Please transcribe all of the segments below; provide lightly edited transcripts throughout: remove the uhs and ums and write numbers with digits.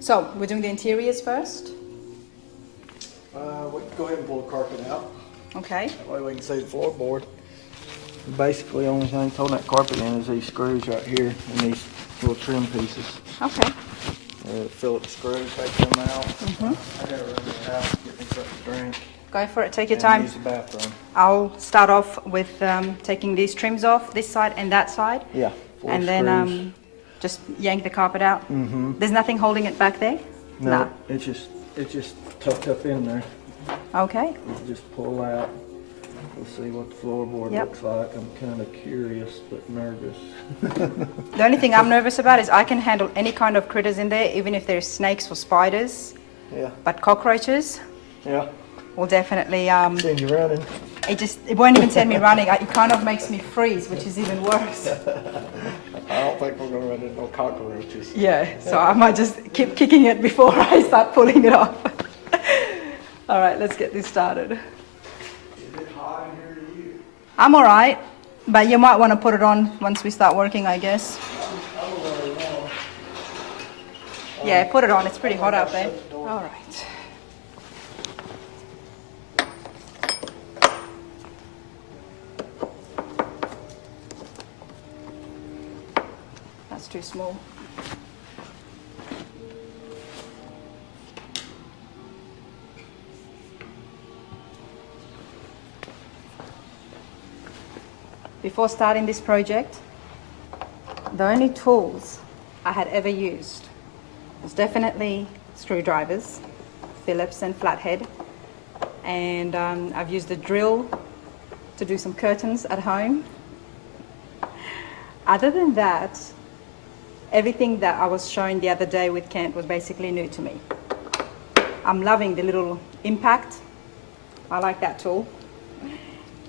So, we're doing the interiors first? We can go ahead and pull the carpet out. Okay. That way we can see the floorboard. Basically, the only thing holding that carpet in is these screws right here and these little trim pieces. Okay. Phillips screws, take them out. I gotta run to the house, get me something to drink. Go for it, take your and time. Use the bathroom. I'll start off with taking these trims off, this side and that side. Yeah, four and screws. then just yank the carpet out. There's nothing holding it back there? No, Nah. it's just tucked up in there. Okay. You just pull out. We'll see what the floorboard looks like. I'm kind of curious but nervous. The only thing I'm nervous about is I can handle any kind of critters in there, even if there's snakes or spiders. Yeah. But cockroaches Yeah. will definitely... Send you running. It won't even send me running. It kind of makes me freeze, which is even worse. I don't think we're going to run into no cockroaches. Yeah, so I might just keep kicking it before I start pulling it off. All right, let's get this started. Is it hot in here to you? I'm all right, but you might want to put it on once we start working, I guess. Yeah, put it on. It's pretty hot out there. All right. That's too small. Before starting this project, the only tools I had ever used was definitely screwdrivers, Phillips and flathead, and I've used a drill to do some curtains at home. Other than that, everything that I was shown the other day with Kent was basically new to me. I'm loving the little impact. I like that tool.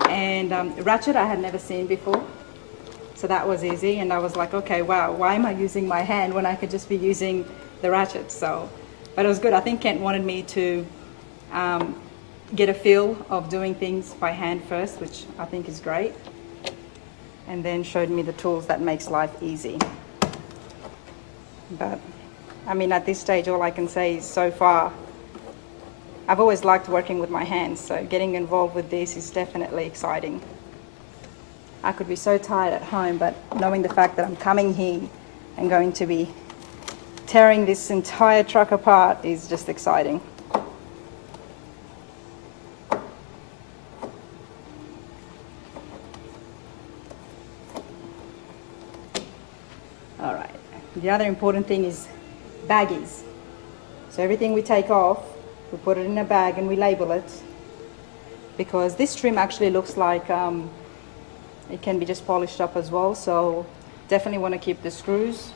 And ratchet I had never seen before, so that was easy. And I was like, okay, wow, why am I using my hand when I could just be using the ratchet? So, but it was good. I think Kent wanted me to get a feel of doing things by hand first, which I think is great. And then showed me the tools that makes life easy. But I mean, at this stage, all I can say is so far, I've always liked working with my hands, so getting involved with this is definitely exciting. I could be so tired at home, but knowing the fact that I'm coming here and going to be tearing this entire truck apart is just exciting. All right, the other important thing is baggies. So everything we take off, we put it in a bag and we label it, because this trim actually looks like it can be just polished up as well, so definitely want to keep the screws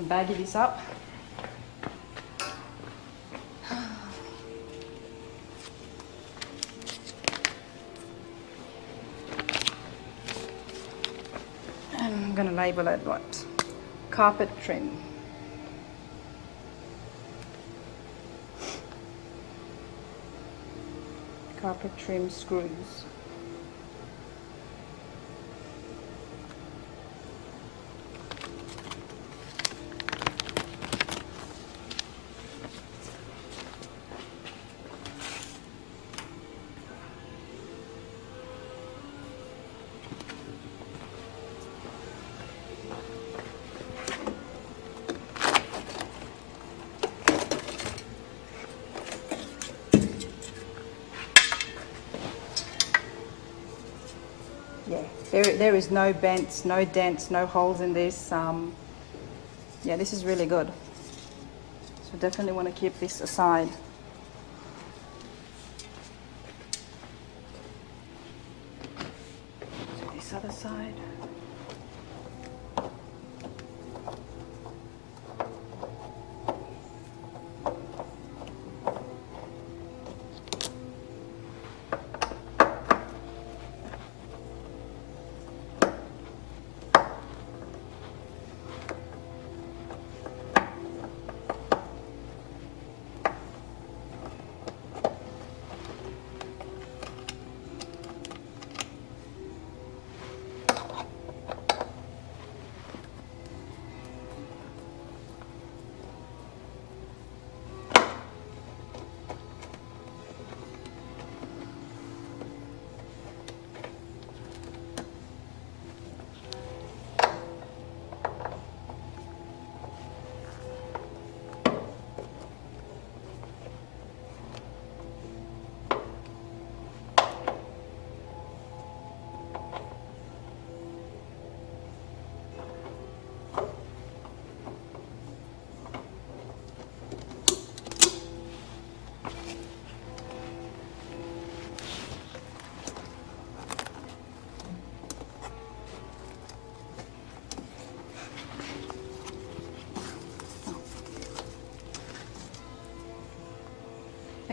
and baggy this up. And I'm going to label it what? Carpet trim. Carpet trim screws. Yeah, there is no bends, no dents, no holes in this. Yeah, this is really good. So definitely want to keep this aside. So this other side.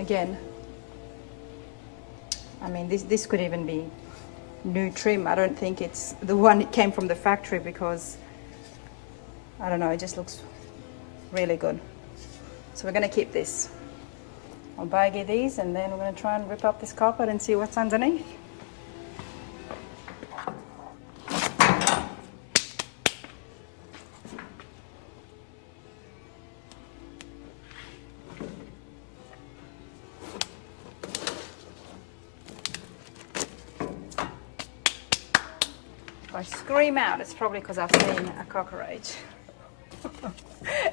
Again, I mean, this could even be new trim. I don't think it's the one it came from the factory because, I don't know, it just looks really good. So we're going to keep this. I'll baggie these and then we're going to try and rip up this carpet and see what's underneath. If I scream out, it's probably because I've seen a cockroach.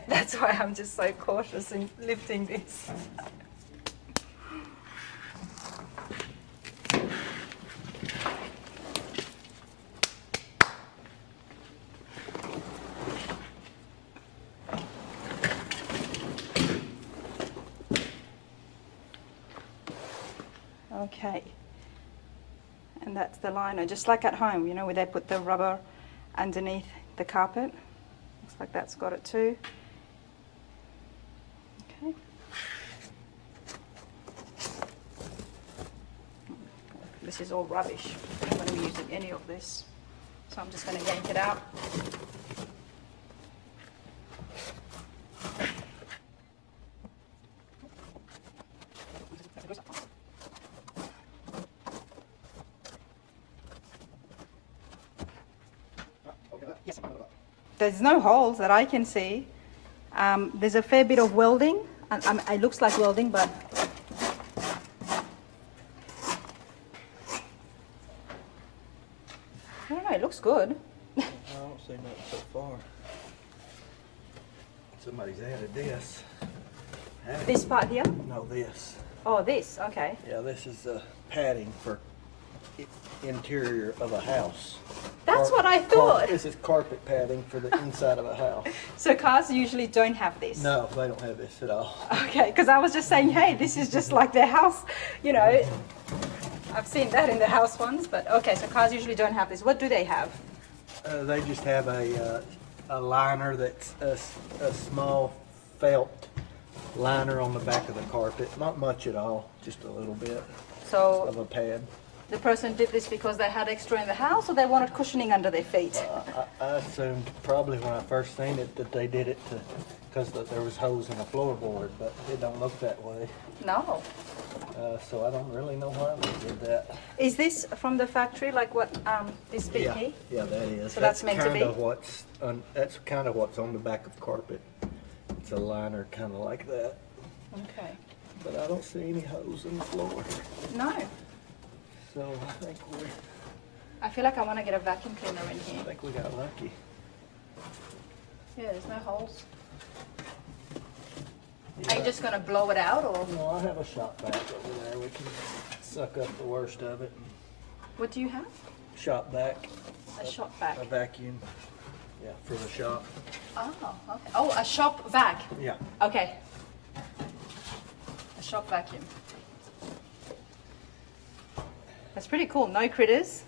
That's why I'm just so cautious in lifting this. Okay. And that's the liner, just like at home, you know, where they put the rubber underneath the carpet. Looks like that's got it too. Okay. This is all rubbish. I'm not going to be using any of this. So I'm just going to yank it out. There's no holes that I can see. There's a fair bit of welding. It looks like welding, but I don't know, it looks good. I don't see nothing so far. Somebody's added this. This part here? No, this. Oh, this, okay. Yeah, this is the padding for interior of a house. That's what I thought. This is carpet padding for the inside of a house. So cars usually don't have this? No, they don't have this at all. Okay, because I was just saying, hey, this is just like their house, you know. I've seen that in the house ones, but okay, so cars usually don't have this. What do they have? They just have a liner that's a small felt liner on the back of the carpet. Not much at all, just a little bit So of a pad. the person did this because they had extra in the house or they wanted cushioning under their feet? I assumed probably when I first seen it that they did it because there was holes in the floorboard, but it don't look that way. No. So I don't really know why they did that. Is this from the factory, like what this bit here? Yeah, that is. So that's meant to be? That's kind of what's on the back of carpet. It's a liner kind of like that. Okay. But I don't see any holes in the floor. No. So I feel like I want to get a vacuum cleaner in I here. think we got lucky. Yeah, there's no holes. Are you just going to blow it out or? No, I have a shop vac over there. We can suck up the worst of it. What do you have? Shop vac. A shop vac. A vacuum. Yeah, for the shop. Oh, okay. Oh, a shop vac. Yeah. Okay. A shop vacuum. That's pretty cool. No critters,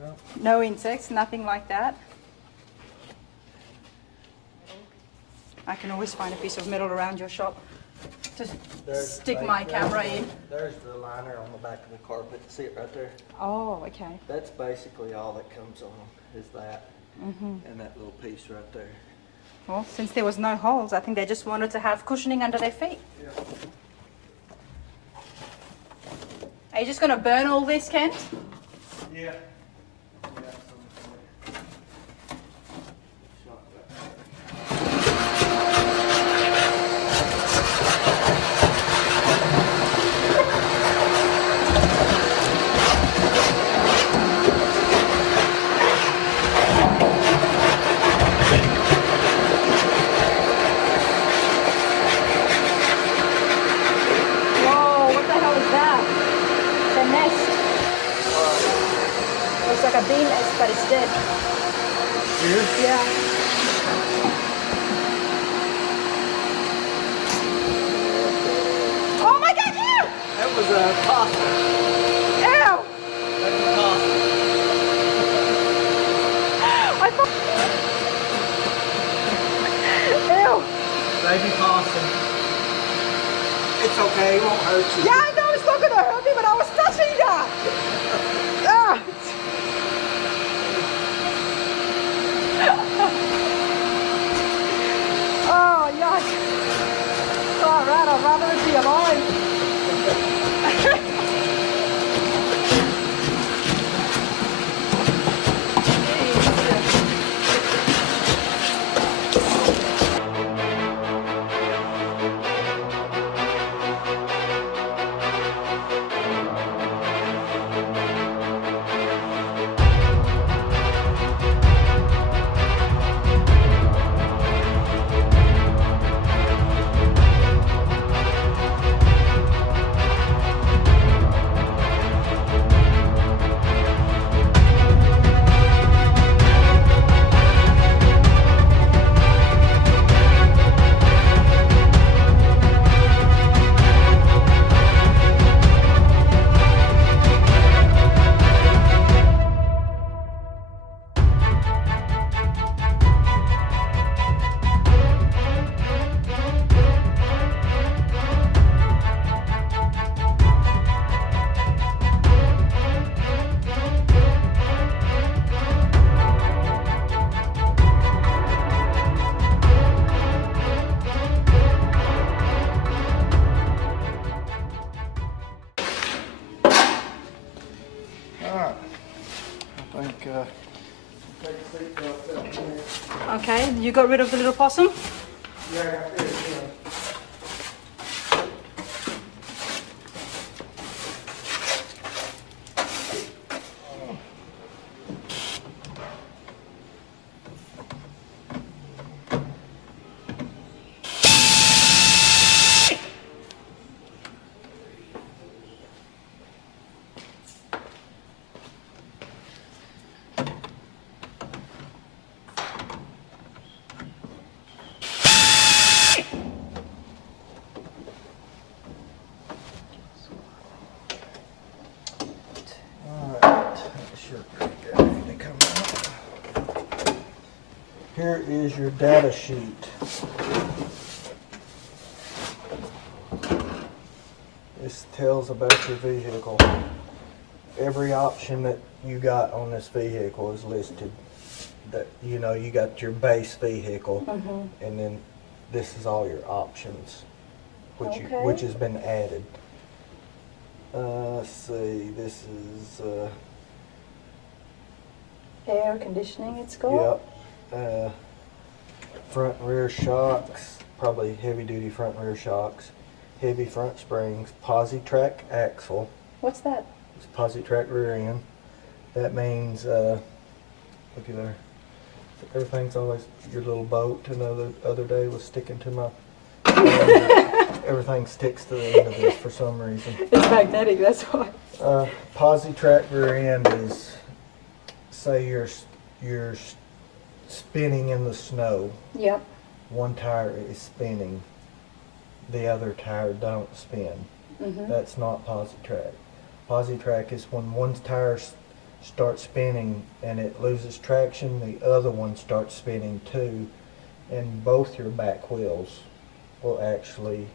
No. no insects, nothing like that. I can always find a piece of metal around your shop to stick my camera in. There's the liner on the back of the carpet. See it right there? Oh, okay. That's basically all that comes on is that and that little piece right there. Well, since there was no holes, I think they just wanted to have cushioning under their feet. Yeah. Are you just going to burn all this, Kent? Yeah. Whoa, what the hell is that? It's a nest. Looks like a bee nest, but it's dead. Here? Yeah. Oh my God, ew! That was a possum. Ew! That's a possum. I thought... Ew! Baby possum. It's okay, it won't hurt you. Yeah, I know it's not gonna hurt me, but I was touching that. Ah. Oh, yuck. All right, I'd rather it be alive. Alright. I think, take a seatbelt out here. Okay, you got rid of the little possum? Yeah, I did, yeah. Here is your data sheet. This tells about your vehicle. Every option that you got on this vehicle is listed. That you know, you got your base vehicle, and then this is all your options, which has been added. Let's see. This is Air conditioning, it's called? yep. Front and rear shocks, probably heavy duty front and rear shocks, heavy front springs, posi-track axle. What's that? It's posi-track rear end. That means, looky there, everything's always, your little boat, the other day was sticking to my, everything sticks to the end of this for some reason. It's magnetic, that's why. Posi-track rear end is, say you're spinning in the snow. Yep. One tire is spinning, the other tire don't spin. That's not posi-track. Posi-track is when one tire starts spinning and it loses traction, the other one starts spinning too, and both your back wheels will actually...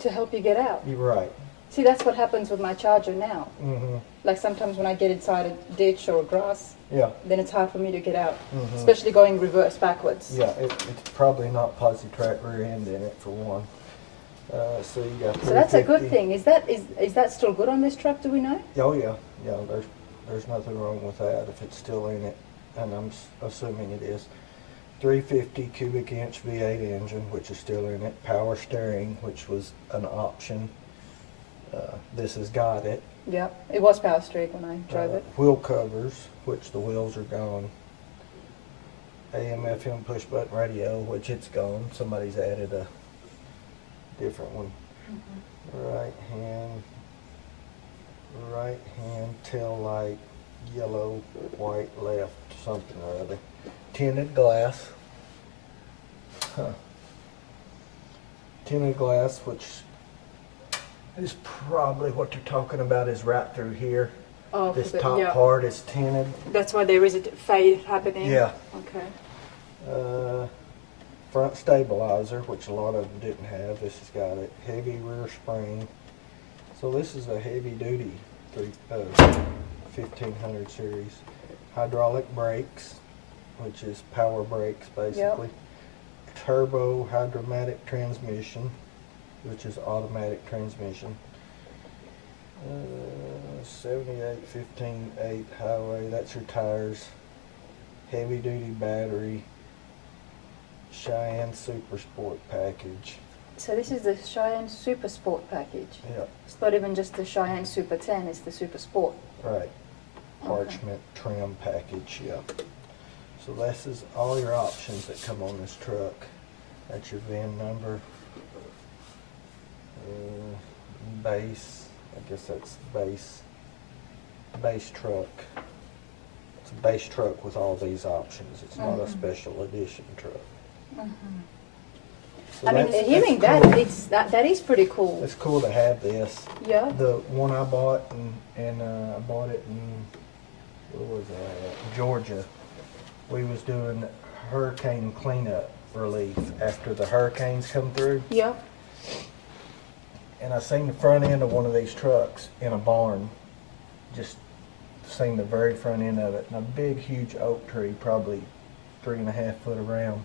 To help you get out. You're right. See, that's what happens with my Charger now. Mm-hmm. Like sometimes when I get inside a ditch or grass, Yeah. then it's hard for me to get out, Mm-hmm. especially going reverse backwards. Yeah, it's probably not posi-track rear end in it for one. So you got 350. So that's a good thing. Is that still good on this truck? Do we know? Oh yeah, yeah. There's nothing wrong with that if it's still in it, and I'm assuming it is. 350 cubic inch V8 engine, which is still in it. Power steering, which was an option. This has got it. Yep. It was power steering when I drove it. Wheel covers, which the wheels are gone. AM, FM push button radio, which it's gone. Somebody's added a different one. Right hand tail light, yellow, white, left, something or other. Tinted glass. Tinted glass, which is probably what you're talking about, is right through here. Oh, This top part is tinted. That's why there is a fade happening. Yeah. Okay. front stabilizer, which a lot of them didn't have. This has got it. Heavy rear spring. So this is a heavy duty 1500 series. Hydraulic brakes, which is power brakes basically. Yep. Turbo hydromatic transmission, which is automatic transmission. 78-15-8 highway, that's your tires. Heavy duty battery. Cheyenne Super Sport package. So this is the Cheyenne Super Sport package? Yeah. It's not even just the Cheyenne Super 10, it's the Super Sport. Right. Parchment trim package, yeah. So this is all your options that come on this truck. That's your VIN number. Base, I guess that's base truck. It's a base truck with all these options. It's not a special edition truck. So I mean, hearing cool. that is pretty cool. It's cool to have this. Yeah. The one I bought, and I bought it in, where was that? Georgia. We was doing hurricane cleanup relief after the hurricanes come through. Yeah. And I seen the front end of one of these trucks in a barn. Just seen the very front end of it. And a big, huge oak tree, probably 3.5 foot around,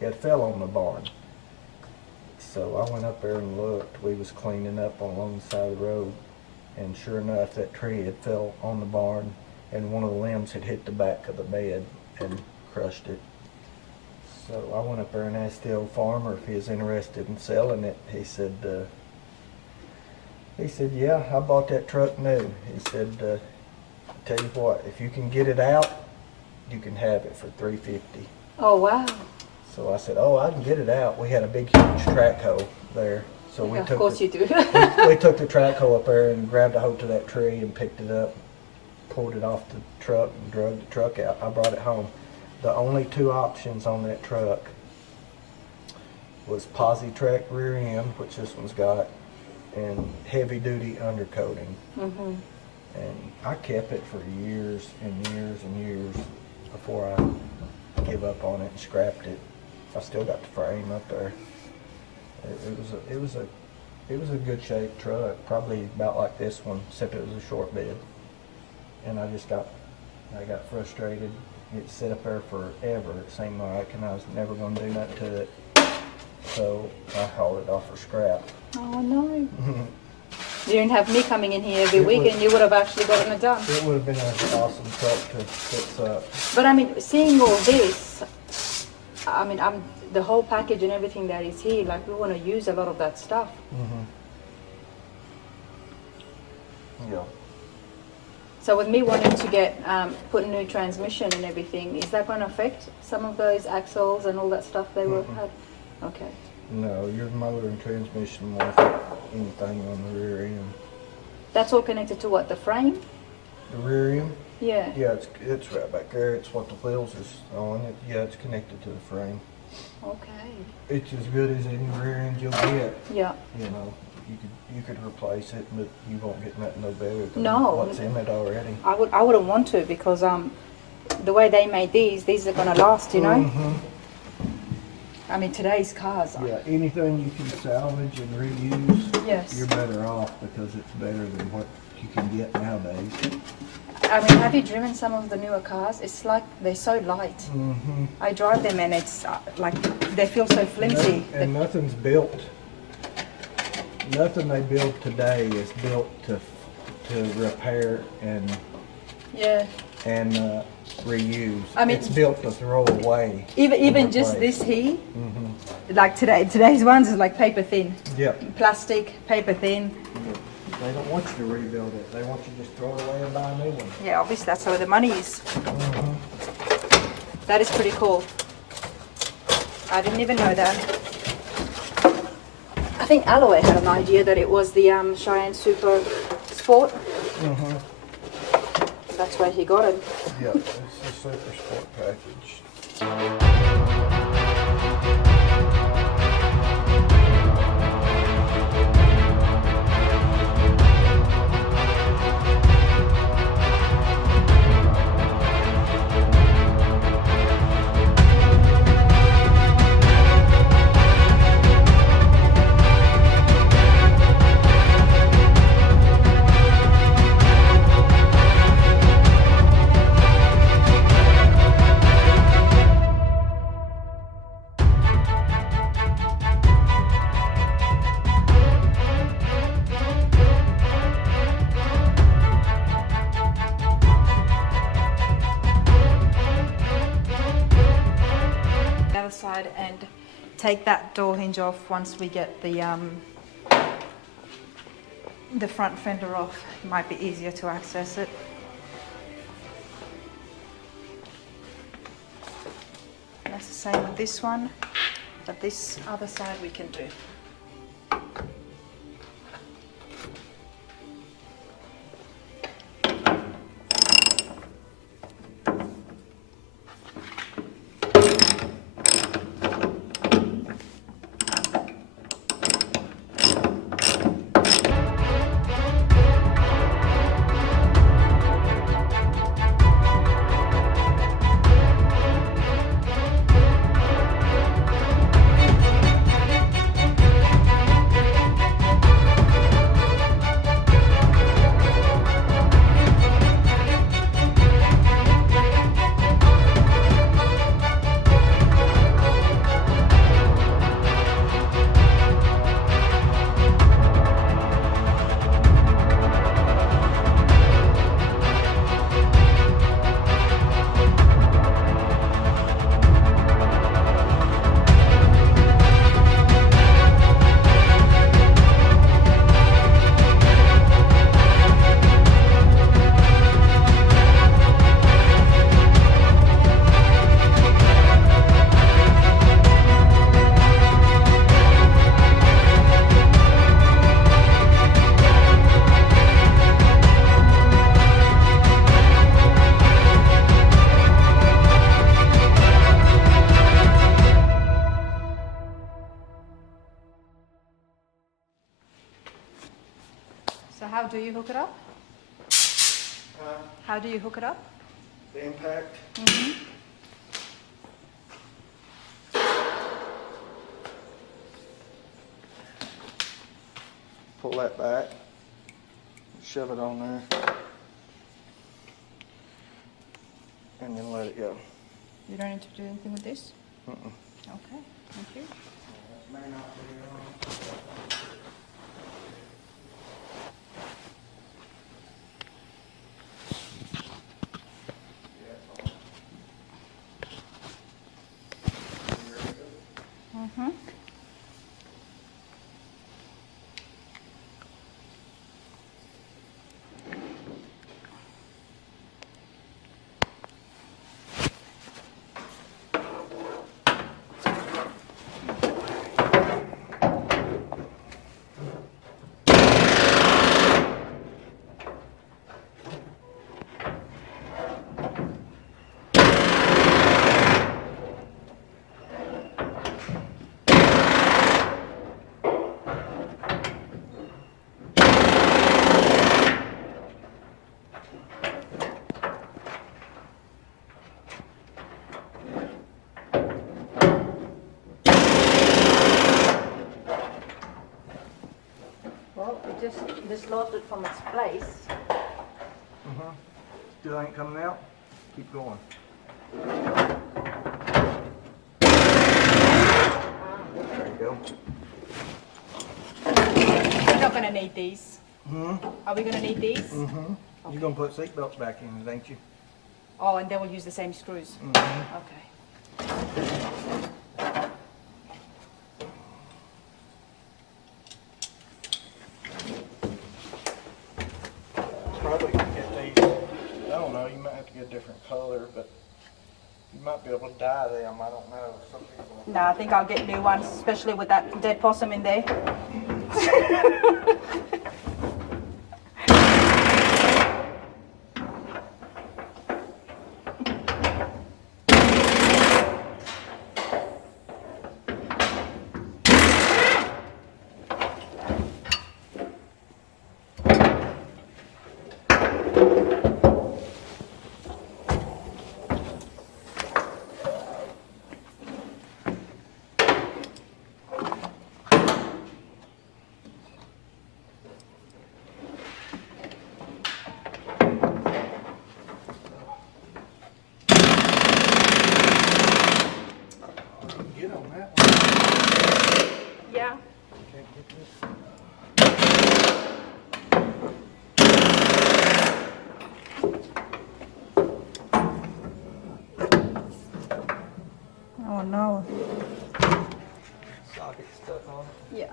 it fell on the barn. So I went up there and looked. We was cleaning up along the side of the road. And sure enough, that tree had fell on the barn. And one of the limbs had hit the back of the bed and crushed it. So I went up there and asked the old farmer if he was interested in selling it. He said, yeah, I bought that truck new. He said, tell you what, if you can get it out, you can have it for $350. Oh, wow. So I said, oh, I can get it out. We had a big, huge track hoe there. So we Yeah, took of course you do. we took the track hoe up there and grabbed a hold to that tree and picked it up, pulled it off the truck and drug the truck out. I brought it home. The only two options on that truck was posi-track rear end, which this one's got, and heavy duty undercoating. And I kept it for years and years and years before I give up on it and scrapped it. I still got the frame up there. It was a good shaped truck, probably about like this one, except it was a short bed. And I got frustrated. It sat up there forever, it seemed like, and I was never going to do nothing to it. So I hauled it off for scrap. Oh no. You didn't have me coming in here every week and you would have actually gotten it done. It would have been an awesome truck to fix up. But I mean, seeing all this, I mean, the whole package and everything that is here, like we want to use a lot of that stuff. Yeah. So with me wanting to put a new transmission and everything, is that going to affect some of those axles and all that stuff they had? Okay. No, your motor and transmission won't affect anything on the rear end. That's all connected to what, the frame? The rear end? Yeah. Yeah, it's right back there. It's what the wheels is on. It's connected to the frame. Okay. It's as good as any rear end you'll get. Yeah. You know, you could replace it, but you won't get nothing no better than what's in it already. I wouldn't want to, because the way they made these are gonna last, you know. I mean, today's cars. Yeah, anything you can salvage and reuse, yes, you're better off, because it's better than what you can get nowadays. I mean, have you driven some of the newer cars? It's like they're so light. I drive them and it's like they feel so flimsy. And nothing's built. Nothing they build today is built to repair and reuse. I mean, it's built to throw away. Even just this here, like today's ones is like paper thin. Yep. Plastic, paper thin. Yep. They don't want you to rebuild it. They want you to just throw it away and buy a new one. Yeah, obviously that's where the money is. That is pretty cool. I didn't even know that. I think Alloy had an idea that it was the Cheyenne Super Sport. That's where he got it. Yeah, it's a Super Sport package. take that door hinge off once we get the front fender off. It might be easier to access it. That's the same with this one, but this other side we can do. So how do you hook it up? How do you hook it up? The impact. Pull that back, shove it on there, and then let it go. You don't need to do anything with this? Mm-mm. Okay, thank you. Well, it just dislodged from its place. Still ain't coming out? Keep going. There you go. We're not going to need these. Mm-hmm. Are we going to need these? Mm-hmm. Okay. You're gonna put seat belts back in it, ain't you? Oh, and then we'll use the same screws. Mm-hmm. Okay. Probably can get these, I don't know, you might have to get a different color, but you might be able to dye them, I don't know. Some people. No, I think I'll get new ones, especially with that dead possum in there. Get on that one. Yeah. Can't get this. Oh no. socket stuck on it. Yeah.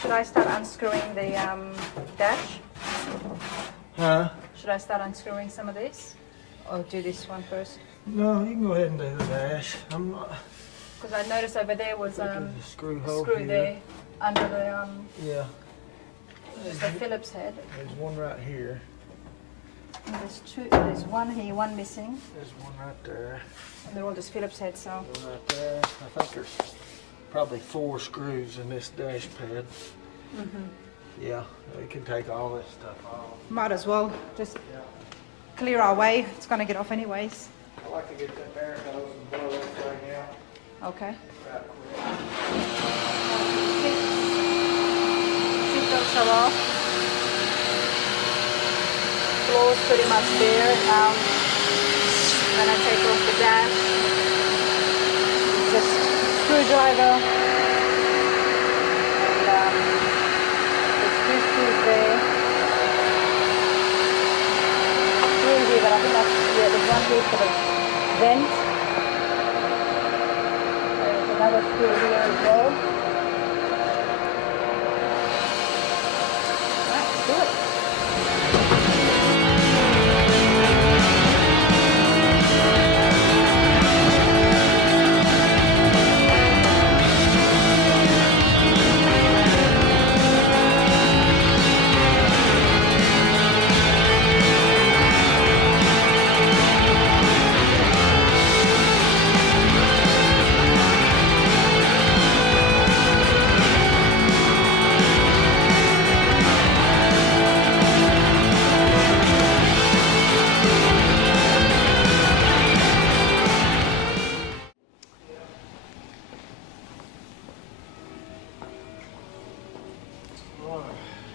Should I start unscrewing the dash? Huh? Should I start unscrewing some of this? Or do this one first? No, you can go ahead and do the dash. I'm not. Because I noticed over there was There's a screw hole screw here. there under the Yeah. just the Phillips head. There's one right here. And there's two. There's one here, one missing, There's one right there. and they're all just Phillips heads. So One right there. I think there's probably 4 screws in this dash pad. Yeah, we can take all this stuff off. might as well just Yeah. clear our way. It's gonna get off anyways. I like to get that air hose and blow this thing out Okay. right quick. Seatbelts are off. Floor's pretty much bare. Then I take off the dash. Just screwdriver. And there's 2 screws there. 3 here, but I think that's, yeah, there's one here for the vent. There's another screw here as well. Alright, let's do it.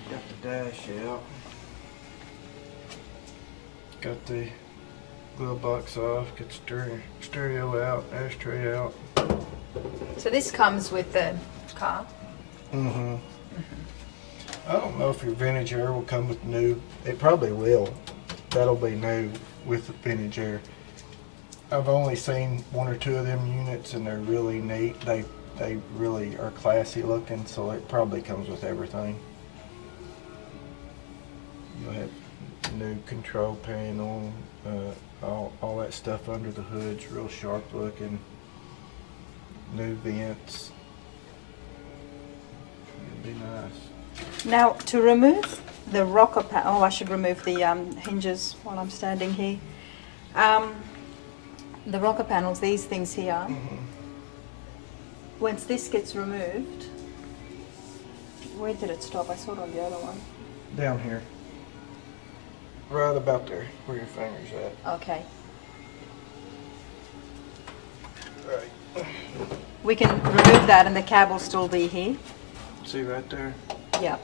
Got the dash out. Got the glove box off. Got the stereo out, ashtray out. So this comes with the car. Mm-hmm. I don't know if your vintage air will come with new. It probably will. That'll be new with the vintage air. I've only seen 1 or 2 of them units, and they're really neat. They really are classy looking, so it probably comes with everything. You'll have new control panel, all that stuff under the hood's real sharp looking. New vents. It'd be nice. Now to remove the rocker panel, oh, I should remove the hinges while I'm standing here. The rocker panels, these things here, once this gets removed, where did it stop? I saw it on the other one. Down here. Right about there, where your finger's at. Okay. Right. We can remove that and the cab will still be here. See right there? Yeah.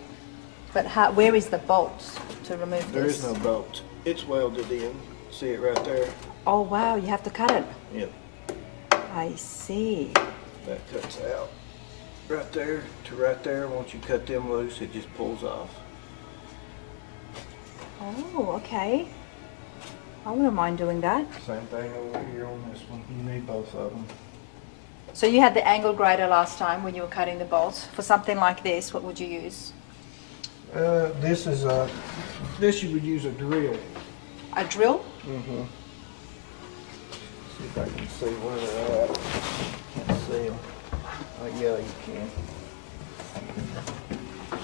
But how, where is the bolt to remove There this? is no bolt. It's welded in. See it right there? Oh wow, you have to cut it. Yep. I see. That cuts out. Right there to right there. Once you cut them loose, it just pulls off. Oh, okay. I wouldn't mind doing that. Same thing over here on this one. You need both of them. So you had the angle grinder last time when you were cutting the bolts. For something like this, what would you use? This is a. This you would use a drill. A drill? Mm-hmm. See if I can see where they're at. Can't see them. Oh yeah, you can.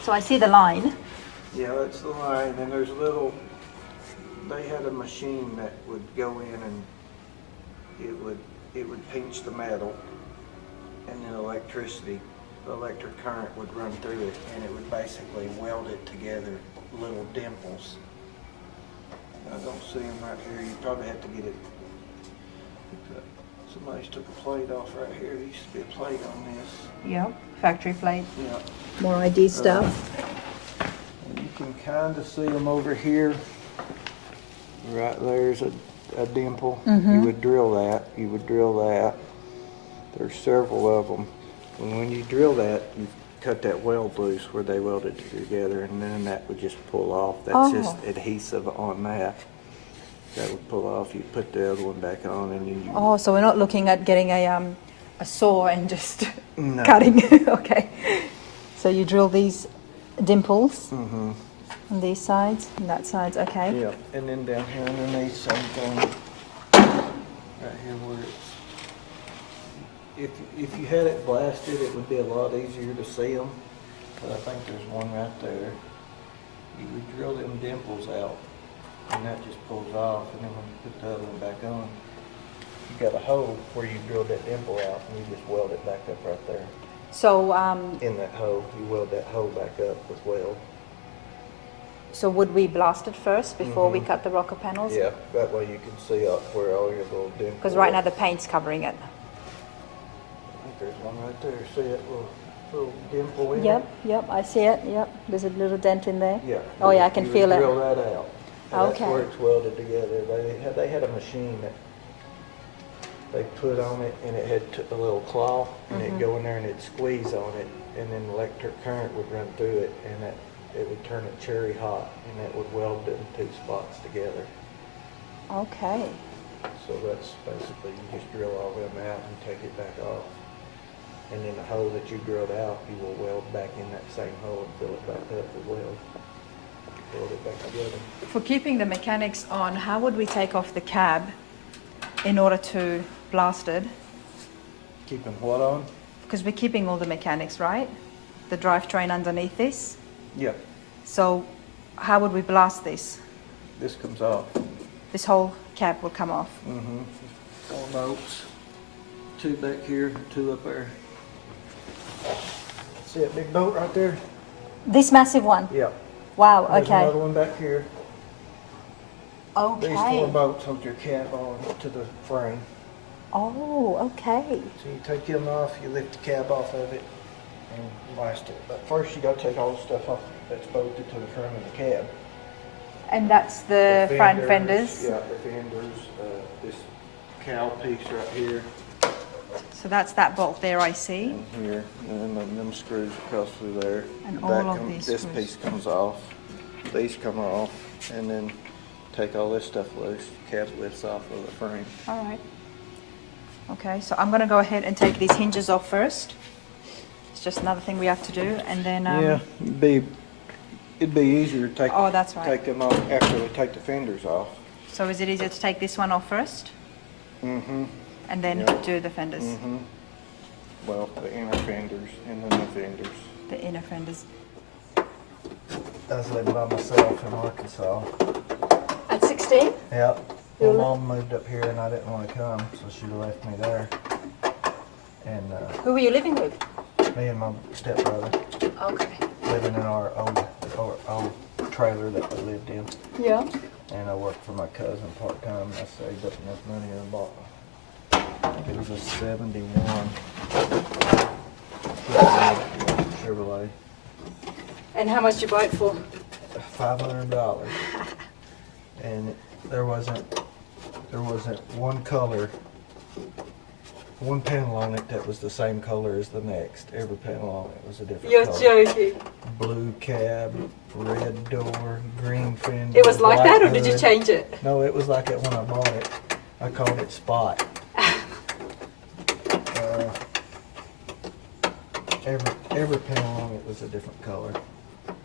So I see the line. Yeah, that's the line, and there's a little. They had a machine that would go in and it would pinch the metal, and then the electric current would run through it, and it would basically weld it together little dimples. I don't see them right here. You probably have to get it. Somebody's took a plate off right here. There used to be a plate on this. Yep, factory plate. Yeah. More ID stuff. And you can kind of see them over here. Right there's a dimple. You would drill that. You would drill that. There's several of them. And when you drill that, you cut that weld loose where they welded it together, and then that would just pull off. That's just adhesive on that. That would pull off. You put the other one back on, and then you. Oh, so we're not looking at getting a saw and just No. cutting. Okay. So you drill these dimples on these sides and that sides. Okay. Yeah, and then down here underneath, same thing. Right here where it's. If you had it blasted, it would be a lot easier to see them. But I think there's one right there. You would drill them dimples out, and that just pulls off. And then when you put the other one back on, you got a hole where you drilled that dimple out, and you just weld it back up right there. So In that hole, you weld that hole back up with weld. so would we blast it first before we cut the rocker panels? Yeah, that way you can see up where all your little dimples. Because right now the paint's covering it. I think there's one right there. See that little dimple in Yep, it? yep, I see it. Yep, there's a little dent in there. Yeah. Oh yeah, I can You feel would it. drill that out. And Okay. That's where it's welded together. They had a machine that they put on it, and it had a little claw, and it'd go in there and it'd squeeze on it, and then electric current would run through it, and it would turn it cherry hot, and that would weld them two spots together. Okay. So that's basically, you just drill all them out and take it back off. And then the hole that you drilled out, you will weld back in that same hole and fill it back up with weld. Weld it back together. For keeping the mechanics on, how would we take off the cab in order to blast it? Keeping what on? Because we're keeping all the mechanics, right? The drivetrain underneath this. Yeah, So how would we blast this? this comes off. This whole cab will come off. Four bolts. Two back here, two up there. See that big bolt right there? This massive one? Yeah. Wow, There's okay. another one back here. These four Okay. bolts hold your cab on to the frame. Oh, okay. So you take them off, you lift the cab off of it and blast it. But first you gotta take all the stuff off that's bolted to the front of the cab. And that's the front fenders. Yeah, the fenders, this cowl piece right here So that's that bolt there I see. and here, and then them screws across through there. And That all of these This screws. piece comes off, these come off, and then take all this stuff loose. Cab lifts off of the frame. All right. Okay, so I'm going to go ahead and take these hinges off first. It's just another thing we have to do, and then... Yeah, it'd be easier to take, Oh, that's right. take them off after we take the fenders off. So is it easier to take this one off first, Mm-hmm. and then Yeah. do the fenders? Mm-hmm. Well, the inner fenders and then the fenders. The inner fenders. I was living by myself in Arkansas. At 16? Yep. My Really? mom moved up here and I didn't want to come, so she left me there. And Who were you living with? me and my stepbrother Okay. living in our old trailer that we lived in. Yeah. And I worked for my cousin part-time. I saved up enough money and bought, I think it was a 71 Chevrolet. And how much you buy it for? $500. And there wasn't one color, one panel on it that was the same color as the next. Every panel on it was a different You're color. joking. Blue cab, red door, green fender. It was like black that, or did you hood. change it? No, it was like it when I bought it. I called it Spot. Every panel on it was a different color.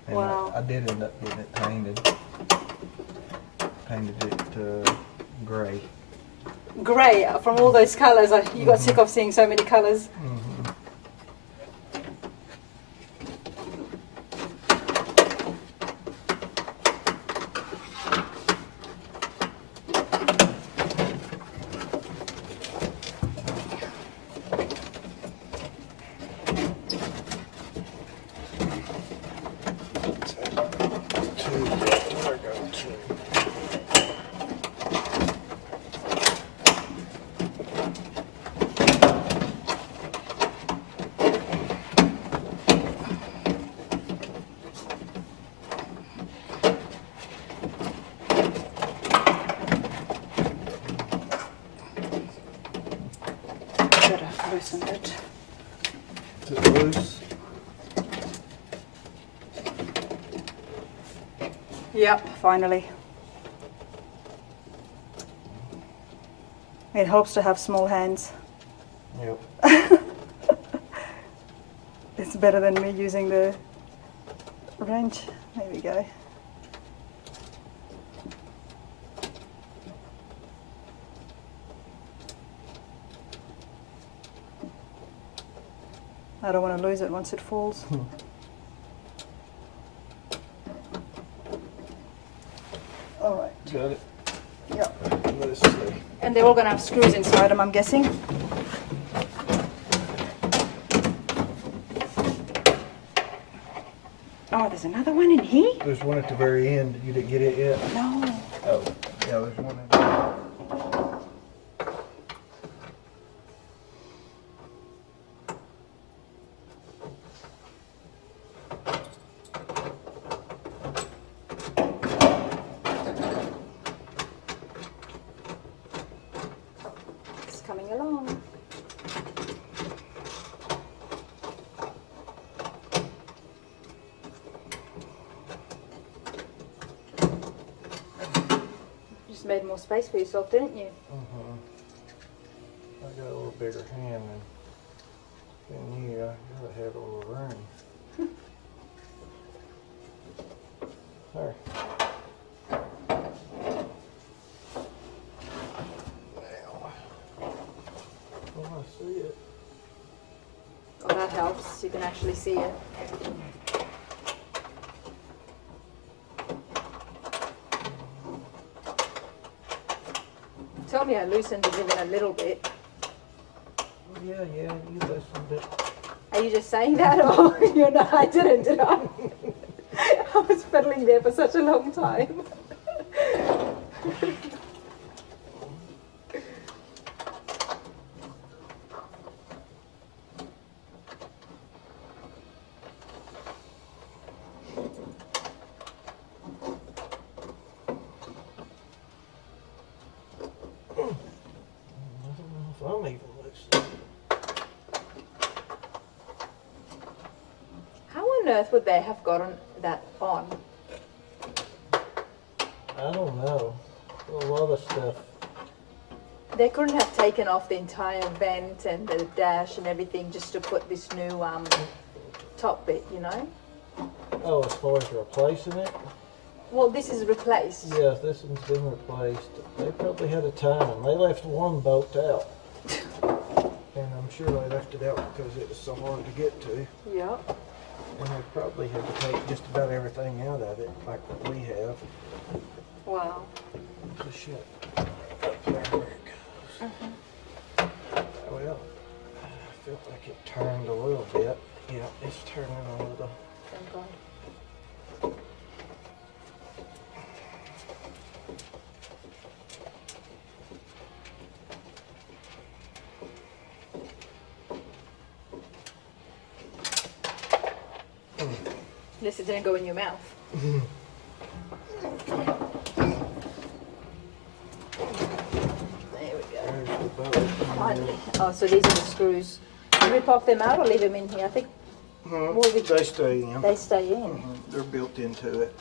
And Wow. I did end up getting it painted. Painted it gray. Grey, from all those colours. You got sick of seeing so many colours. Mm-hmm. Two loosened it. Is it loose? Yep, finally. It helps to have small hands. Yep. It's better than me using the wrench. There we go. I don't want to lose it once it falls. All right. Got it. Yep. Let's see. And they're all going to have screws inside them, I'm guessing. Oh, there's another one in here? There's one at the very end. You didn't get it yet? No. Oh, yeah, there's one in there. It's coming along. Just made more space for yourself, didn't you? I got a little bigger hand than you. I gotta have a little room. There. Now, I see it. Oh, that helps. You can actually see it. Tell me I loosened it even a little bit. Yeah, you listened it. Are you just saying that, or you're not? I didn't, did I? I was fiddling there for such a long time. I don't know if I'm even loose. How on earth would they have gotten that on? I don't know. A lot of stuff. They couldn't have taken off the entire vent and the dash and everything just to put this new top bit, you know? Oh, as far as replacing it? Well, this is replaced. Yes, this one's been replaced. They probably had a time. They left one bolt out. And I'm sure they left it out because it was so hard to get to. Yeah. And they probably had to take just about everything out of it, like what we have. Wow. So shit. Up there where it goes. Well, I felt like it turned a little bit. Yeah, it's turning a little. Thank God. At least it didn't go in your mouth. There we go. There's the bolt. Finally. Oh, so these are the screws. Did we pop them out or leave them in here? I think They stay in. they stay in. They're built into it.